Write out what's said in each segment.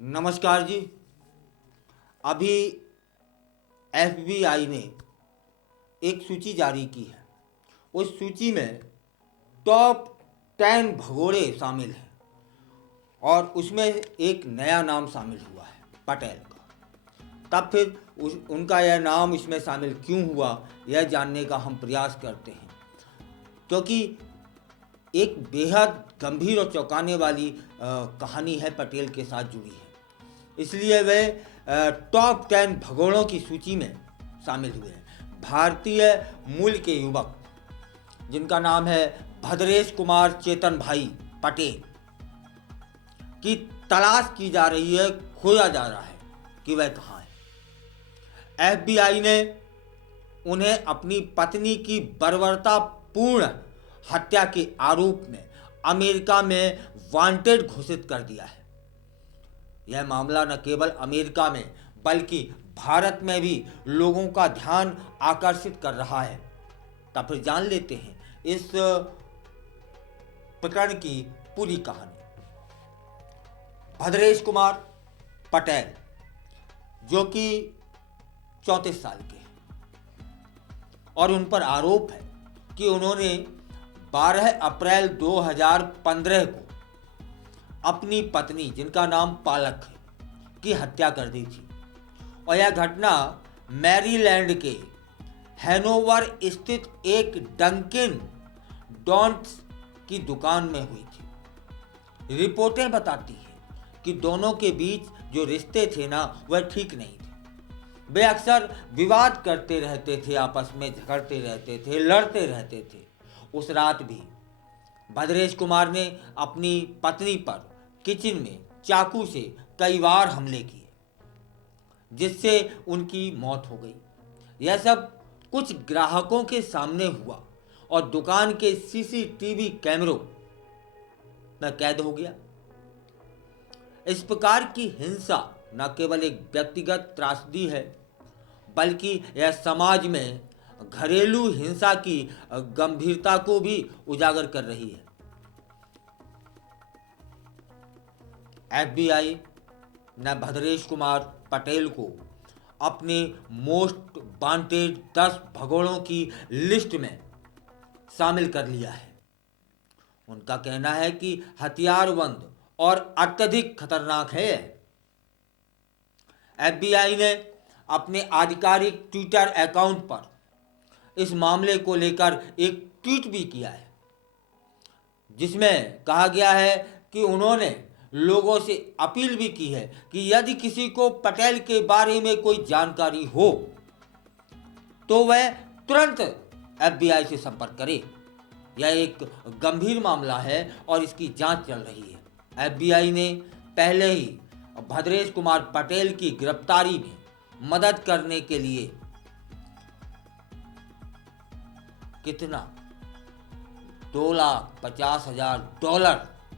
नमस्कार जी। अभी एफबीआई ने एक सूची जारी की है। उस सूची में टॉप 10 भगोड़े शामिल हैं और उसमें एक नया नाम शामिल हुआ है, पटेल का। तब फिर उनका यह नाम इसमें शामिल क्यों हुआ, यह जानने का हम प्रयास करते हैं, क्योंकि एक बेहद गंभीर और चौंकाने वाली कहानी है पटेल के साथ जुड़ी है। इसलिए वे टॉप 10 भगोड़ों की सूची में शामिल हुए हैं। भारतीय मूल के युवक जिनका नाम है भद्रेश कुमार चेतन भाई पटेल की तलाश की जा रही है, खोजा जा रहा है कि वह कहाँ है। एफबीआई ने उन्हें अपनी पत्नी की बर्बरतापूर्ण हत्या के आरोप में अमेरिका में वांटेड घोषित कर दिया है। यह मामला न केवल अमेरिका में बल्कि भारत में भी लोगों का ध्यान आकर्षित कर रहा है। तब फिर जान लेते हैं इस प्रकरण की पूरी कहानी। भद्रेश कुमार पटेल जो कि 34 साल के हैं और उन पर आरोप है कि उन्होंने 12 अप्रैल 2015 को अपनी पत्नी, जिनका नाम पालक है, की हत्या कर दी थी। और यह घटना मैरीलैंड के हैनोवर स्थित एक डंकिन डोनट्स की दुकान में हुई थी। रिपोर्टें बताती हैं कि दोनों के बीच जो रिश्ते थे ना, वह ठीक नहीं थे। वे अक्सर विवाद करते रहते थे, आपस में झगड़ते रहते थे, लड़ते रहते थे। उस रात भी भद्रेश कुमार ने अपनी पत्नी पर किचन में चाकू से कई बार हमले किए, जिससे उनकी मौत हो गई। यह सब कुछ ग्राहकों के सामने हुआ और दुकान के सीसीटीवी कैमरों में कैद हो गया। इस प्रकार की हिंसा न केवल एक व्यक्तिगत त्रासदी है, बल्कि यह समाज में घरेलू हिंसा की गंभीरता को भी उजागर कर रही है। एफबीआई ने भद्रेश कुमार पटेल को अपने मोस्ट वांटेड 10 भगोड़ों की लिस्ट में शामिल कर लिया है। उनका कहना है कि हथियारबंद और अत्यधिक खतरनाक है। एफबीआई ने अपने आधिकारिक ट्विटर अकाउंट पर इस मामले को लेकर एक ट्वीट भी किया है, जिसमें कहा गया है कि उन्होंने लोगों से अपील भी की है कि यदि किसी को पटेल के बारे में कोई जानकारी हो तो वह तुरंत एफबीआई से संपर्क करे। यह एक गंभीर मामला है और इसकी जांच चल रही है। एफबीआई ने पहले ही भद्रेश कुमार पटेल की गिरफ्तारी में मदद करने के लिए कितना $250,000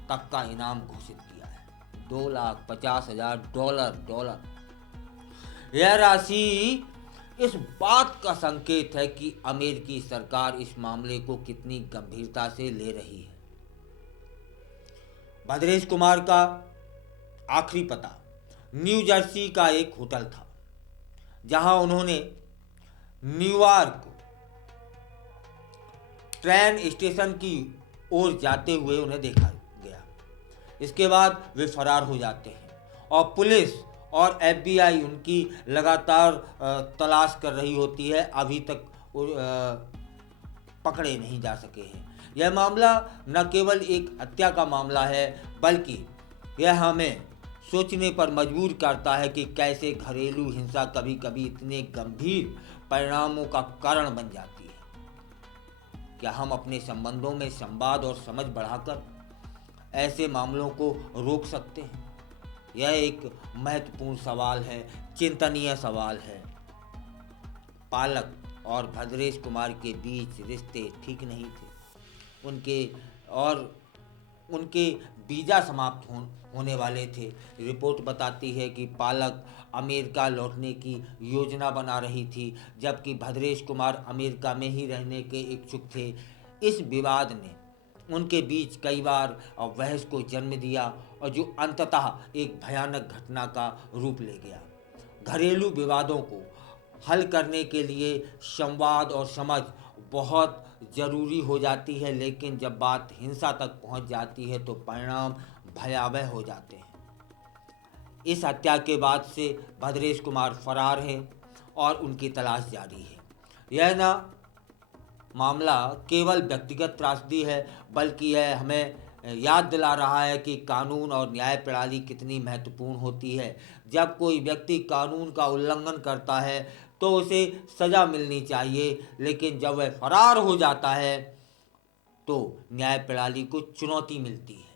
तक का इनाम घोषित किया है। $250,000 यह राशि इस बात का संकेत है कि अमेरिकी सरकार इस मामले को कितनी गंभीरता से ले रही है। भद्रेश कुमार का आखिरी पता न्यू जर्सी का एक होटल था, जहां उन्होंने न्यूयॉर्क ट्रेन स्टेशन की ओर जाते हुए उन्हें देखा गया। इसके बाद वे फरार हो जाते हैं और पुलिस और एफबीआई उनकी लगातार तलाश कर रही होती है। अभी तक पकड़े नहीं जा सके हैं। यह मामला न केवल एक हत्या का मामला है, बल्कि यह हमें सोचने पर मजबूर करता है कि कैसे घरेलू हिंसा कभी कभी इतने गंभीर परिणामों का कारण बन जाती है। क्या हम अपने संबंधों में संवाद और समझ बढ़ाकर ऐसे मामलों को रोक सकते हैं? यह एक महत्वपूर्ण सवाल है, चिंतनीय सवाल है। पालक और भद्रेश कुमार के बीच रिश्ते ठीक नहीं थे। उनके वीज़ा समाप्त होने वाले थे। रिपोर्ट बताती है कि पालक अमेरिका लौटने की योजना बना रही थी, जबकि भद्रेश कुमार अमेरिका में ही रहने के इच्छुक थे। इस विवाद ने उनके बीच कई बार बहस को जन्म दिया और जो अंततः एक भयानक घटना का रूप ले गया। घरेलू विवादों को हल करने के लिए संवाद और समझ बहुत ज़रूरी हो जाती है, लेकिन जब बात हिंसा तक पहुंच जाती है तो परिणाम भयावह हो जाते हैं। इस हत्या के बाद से भद्रेश कुमार फरार हैं और उनकी तलाश जारी है। यह ना मामला केवल व्यक्तिगत त्रासदी है, बल्कि यह हमें याद दिला रहा है कि कानून और न्याय प्रणाली कितनी महत्वपूर्ण होती है। जब कोई व्यक्ति कानून का उल्लंघन करता है तो उसे सज़ा मिलनी चाहिए, लेकिन जब वह फरार हो जाता है तो न्याय प्रणाली को चुनौती मिलती है।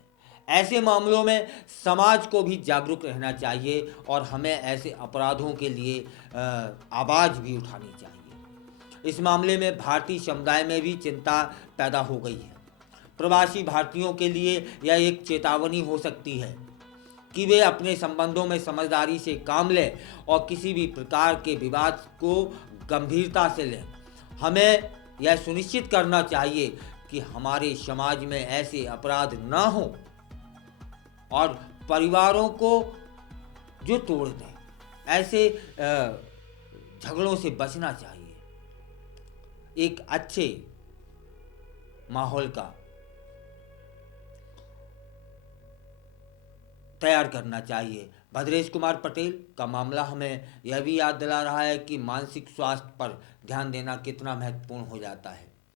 ऐसे मामलों में समाज को भी जागरूक रहना चाहिए और हमें ऐसे अपराधों के लिए आवाज़ भी उठानी चाहिए। इस मामले में भारतीय समुदाय में भी चिंता पैदा हो गई है। प्रवासी भारतीयों के लिए यह एक चेतावनी हो सकती है कि वे अपने संबंधों में समझदारी से काम लें और किसी भी प्रकार के विवाद को गंभीरता से लें। हमें यह सुनिश्चित करना चाहिए कि हमारे समाज में ऐसे अपराध न हों और परिवारों को जो तोड़ दें। ऐसे झगड़ों से बचना चाहिए। एक अच्छे माहौल का तैयार करना चाहिए। भद्रेश कुमार पटेल का मामला हमें यह भी याद दिला रहा है कि मानसिक स्वास्थ्य पर ध्यान देना कितना महत्वपूर्ण हो जाता है।